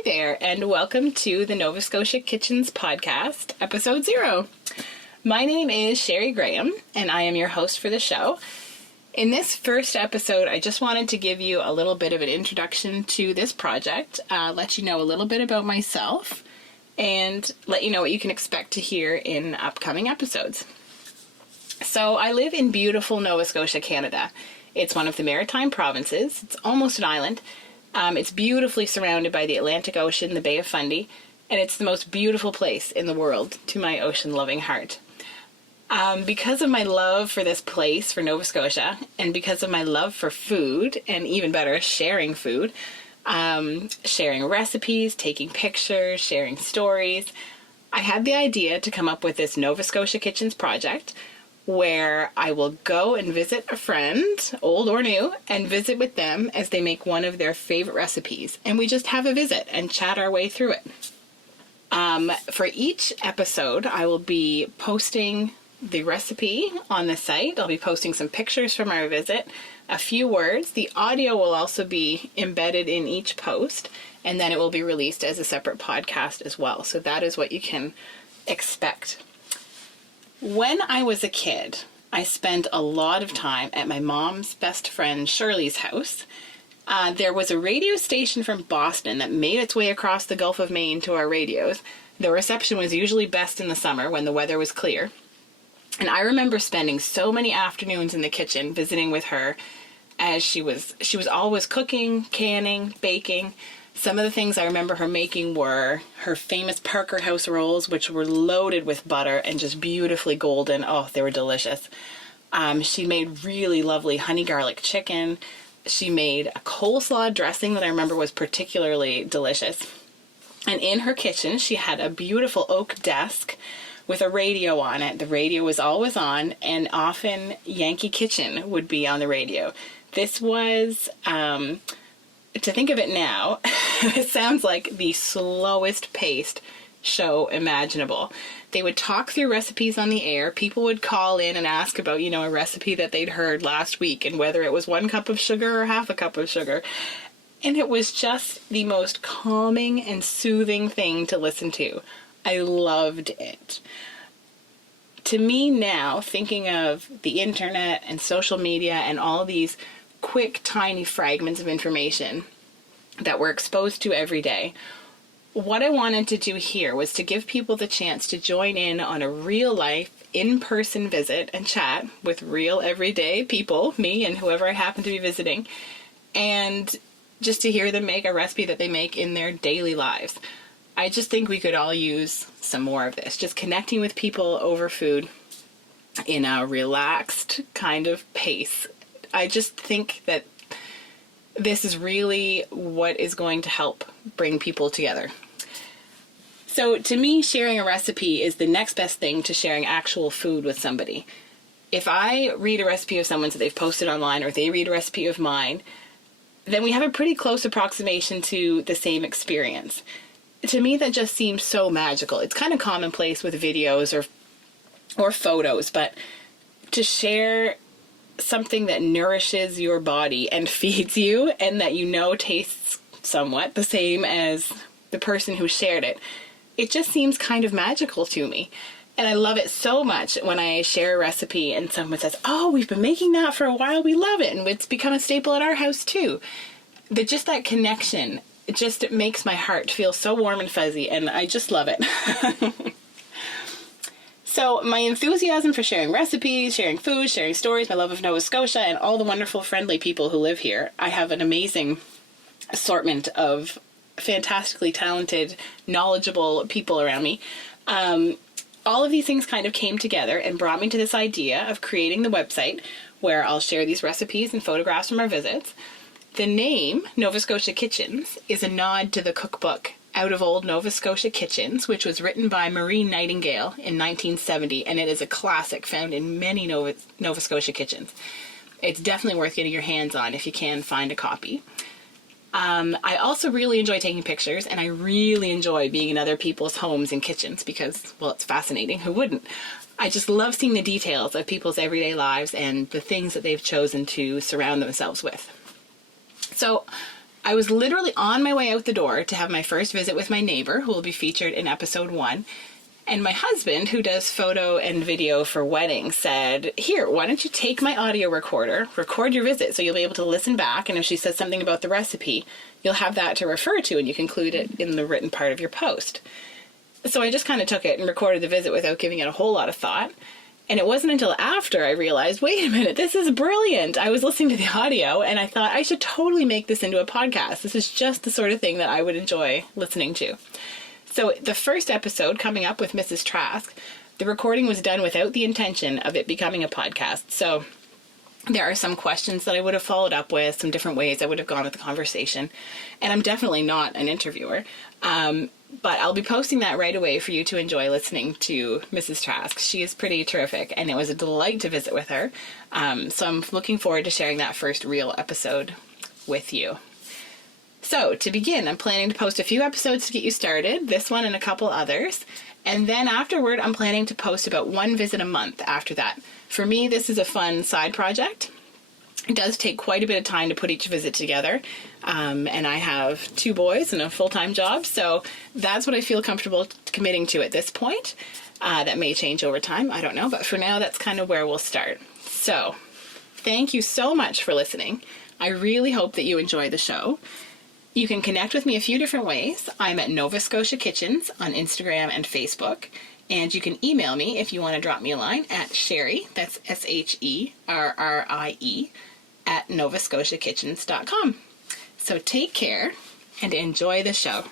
Hi there, and welcome to the Nova Scotia Kitchens podcast, episode 0. My name is Sherrie Graham, and I am your host for the show. In this first episode, I just wanted to give you a little bit of an introduction to this project, let you know a little bit about myself, and let you know what you can expect to hear in upcoming episodes. So I live in beautiful Nova Scotia, Canada. It's one of the maritime provinces. It's almost an island. It's beautifully surrounded by the Atlantic Ocean, the Bay of Fundy, and it's the most beautiful place in the world to my ocean-loving heart. Because of my love for this place, for Nova Scotia, and because of my love for food, and even better, sharing food, sharing recipes, taking pictures, sharing stories, I had the idea to come up with this Nova Scotia Kitchens project, where I will go and visit a friend, old or new, and visit with them as they make one of their favorite recipes. And we just have a visit and chat our way through it. For each episode, I will be posting the recipe on the site. I'll be posting some pictures from our visit, a few words. The audio will also be embedded in each post, and then it will be released as a separate podcast as well. So that is what you can expect. When I was a kid, I spent a lot of time at my mom's best friend Shirley's house. There was a radio station from Boston that made its way across the Gulf of Maine to our radios. The reception was usually best in the summer when the weather was clear. And I remember spending so many afternoons in the kitchen visiting with her, as she was always cooking, canning, baking. Some of the things I remember her making were her famous Parker House rolls, which were loaded with butter and just beautifully golden. Oh, they were delicious. She made really lovely honey garlic chicken. She made a coleslaw dressing that I remember was particularly delicious. And in her kitchen, she had a beautiful oak desk with a radio on it. The radio was always on, and often Yankee Kitchen would be on the radio. This was, to think of it now, it sounds like the slowest paced show imaginable. They would talk through recipes on the air. People would call in and ask about, a recipe that they'd heard last week and whether it was 1 cup of sugar or half a cup of sugar. And it was just the most calming and soothing thing to listen to. I loved it. To me now, thinking of the internet and social media and all these quick, tiny fragments of information that we're exposed to every day, what I wanted to do here was to give people the chance to join in on a real-life, in-person visit and chat with real, everyday people, me and whoever I happen to be visiting, and just to hear them make a recipe that they make in their daily lives. I just think we could all use some more of this, just connecting with people over food in a relaxed kind of pace. I just think that this is really what is going to help bring people together. So to me, sharing a recipe is the next best thing to sharing actual food with somebody. If I read a recipe of someone's that they've posted online, or they read a recipe of mine, then we have a pretty close approximation to the same experience. To me, that just seems so magical. It's kind of commonplace with videos or photos, but to share something that nourishes your body and feeds you, and that tastes somewhat the same as the person who shared it, it just seems kind of magical to me. And I love it so much when I share a recipe and someone says, "Oh, we've been making that for a while, we love it, and it's become a staple at our house too." Just that connection, it makes my heart feel so warm and fuzzy, and I just love it. So my enthusiasm for sharing recipes, sharing food, sharing stories, my love of Nova Scotia, and all the wonderful, friendly people who live here. I have an amazing assortment of fantastically talented, knowledgeable people around me. All of these things kind of came together and brought me to this idea of creating the website where I'll share these recipes and photographs from our visits. The name, Nova Scotia Kitchens, is a nod to the cookbook Out of Old Nova Scotia Kitchens, which was written by Marie Nightingale in 1970, and it is a classic found in many Nova Scotia kitchens. It's definitely worth getting your hands on if you can find a copy. I also really enjoy taking pictures, and I really enjoy being in other people's homes and kitchens because, well, it's fascinating. Who wouldn't? I just love seeing the details of people's everyday lives and the things that they've chosen to surround themselves with. So I was literally on my way out the door to have my first visit with my neighbor, who will be featured in episode 1. And my husband, who does photo and video for weddings, said, here, why don't you take my audio recorder, record your visit so you'll be able to listen back, and if she says something about the recipe, you'll have that to refer to and you can include it in the written part of your post. So I just kind of took it and recorded the visit without giving it a whole lot of thought. And it wasn't until after I realized, wait a minute, this is brilliant. I was listening to the audio and I thought I should totally make this into a podcast. This is just the sort of thing that I would enjoy listening to. So the first episode coming up with Mrs. Trask, the recording was done without the intention of it becoming a podcast. So there are some questions that I would have followed up with, some different ways I would have gone with the conversation. And I'm definitely not an interviewer. But I'll be posting that right away for you to enjoy listening to Mrs. Trask. She is pretty terrific, and it was a delight to visit with her. So I'm looking forward to sharing that first real episode with you. So to begin, I'm planning to post a few episodes to get you started, this one and a couple others. And then afterward, I'm planning to post about 1 visit a month after that. For me, this is a fun side project. It does take quite a bit of time to put each visit together. And I have 2 boys and a full-time job, so that's what I feel comfortable committing to at this point. That may change over time, I don't know, but for now, that's kind of where we'll start. So, thank you so much for listening. I really hope that you enjoy the show. You can connect with me a few different ways. I'm at Nova Scotia Kitchens on Instagram and Facebook. And you can email me if you want to drop me a line at Sherrie, that's SHERRIE, at novascotiakitchens.com. So take care and enjoy the show.